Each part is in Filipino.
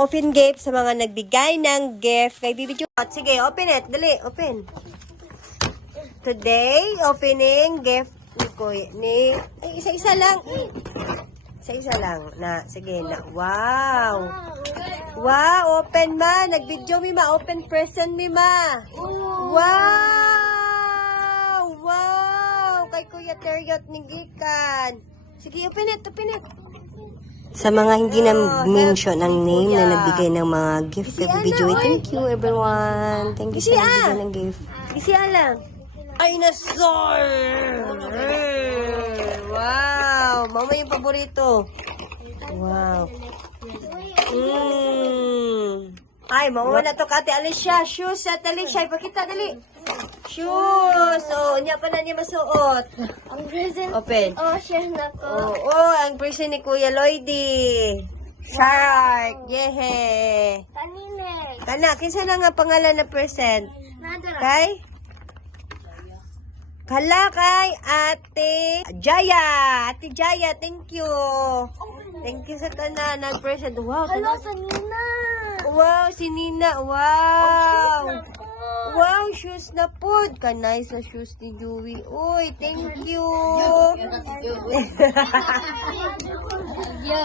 Open gift sa mga nagbigay ng gift kay Bibi Ju. Sige, open it. Dali, open. Today, opening gift ni Kuya. Isa-isa lang. Isa-isa lang. Sige na. Wow. Wow, open ma. Nag-video mi ma. Open present mi ma. Wow. Wow. Kay Kuya Teriot ni Gikan. Sige, open it. Open it. Sa mga hindi na mention ang name na nagbigay ng mga gift kay Bibi Joy, thank you everyone. Thank you sa nagbigay ng gift. Isi lang. Dinosaur! Wow! Mama yung paborito. Wow. Ay, mama na to kate Alicia. Shoes at Alicia. Ipakita, dali. Shoes. Oh, niya pa na niya masuot. Ang present. Open. Oh, share na ko. Ang present ni Kuya Lloydie. Shark. Yehe. Kanine. Kana, kinsa na nga pangalan na present? Nadara. Kay? Kala kay Ate Jaya. Ate Jaya, thank you. Thank you sa kana nag-present. Wow. Hello, sa Nina. Wow, si Nina. Wow. Wow, shoes na pod. Kanay sa shoes ni Joey. Uy, thank you.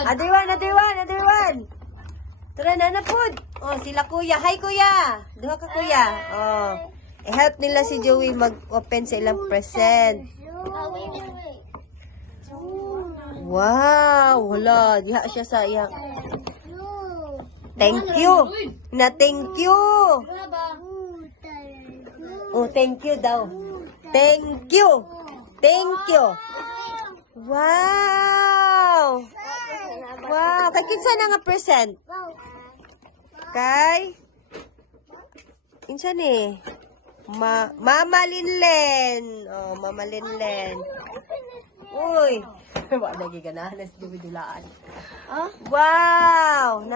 Other one. Tara na pod. Oh, sila kuya. Hi kuya. Duha ka kuya. Oh. I-help nila si Joey mag-open sa ilang present. Wait. Wow, wala. Diha siya sa iyang. Thank you. Na thank you. Oh, thank you daw. Thank you. Thank you. Wow. Wow. Kay kinsa na nga present? Kay? Kinsa ni? Mama Linlen. Oh, Mama Linlen. Uy. Wala lagi ganahan sa dulaan. Wow.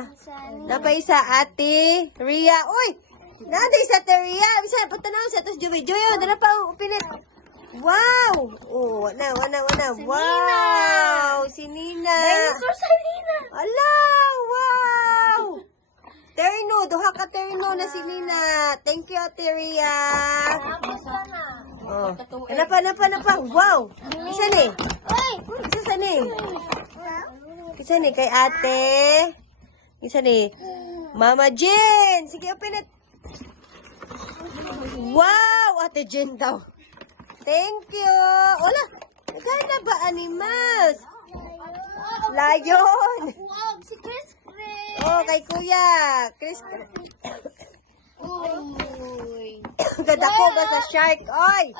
Napay sa Ate Ria. Uy. Nanday sa Teria. Bisa patanaw sa tos Joey. Dara pa upilit. Wow. Oh, wana. Wow. Si Nina. Dinosaur sa Nina. Ala, wow. Terno, duha ka terno na si Nina. Thank you, Teria. Oh. Napa. Wow. Isa ni. Isa ni. Isa ni kay Ate. Isa ni. Mama Jen. Sige, open it. Wow! Ate Jen daw. Thank you. Wala. Gana ba animals? Lion. Wow, si Chris. Oh, kay Kuya. Chris. Uy. Ganda ko ba sa shark? Oy!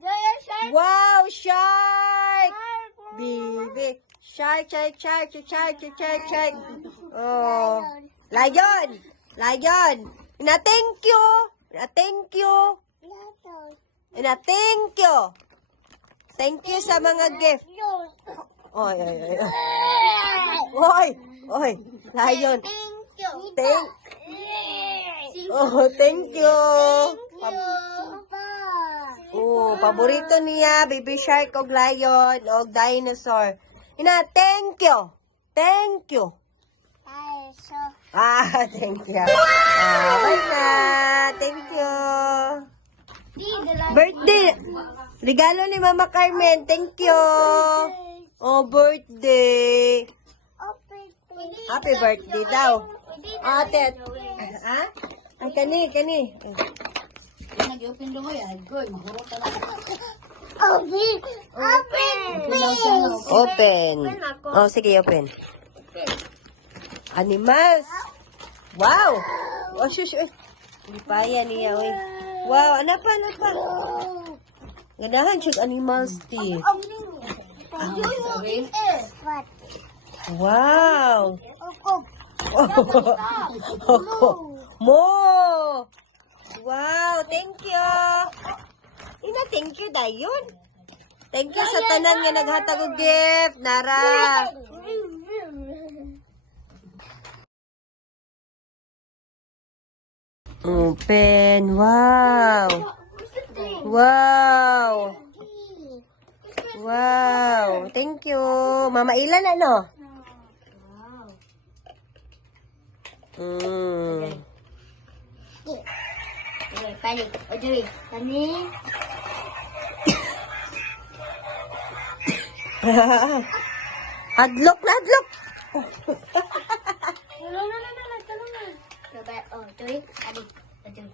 Daya shark. Wow! Shark! Bibi. Shark. Oh. Lion. Thank you. Thank you. Thank you sa mga gift. Oy. Lion. Thank you. Paborito niya, baby shark og lion og dinosaur. Thank you. Thank you. Thank you. Bye na. Thank you. Birthday. Regalo ni Mama Carmen. Thank you. Oh, birthday. Happy birthday daw. Ate. Ha? Ay, kani. Nag-open do mo yan. Good. Mahurot ka lang. Open. Oh, sige, open. Animals. Wow. Oh, shush. Lipaya niya, oy. Wow, ano pa? Ganahan siya animals, ti. Wow. Mo. Wow, thank you. Thank you dayon. Thank you sa tanan nga naghatag og gift, Nara. Open. Wow. Thank you. Mama Ilan ano? Mm. Okay, balik. O, Joey. Kani. Hadlok na hadlok. Tulungan. Oh, Joey. Balik. O, Joey.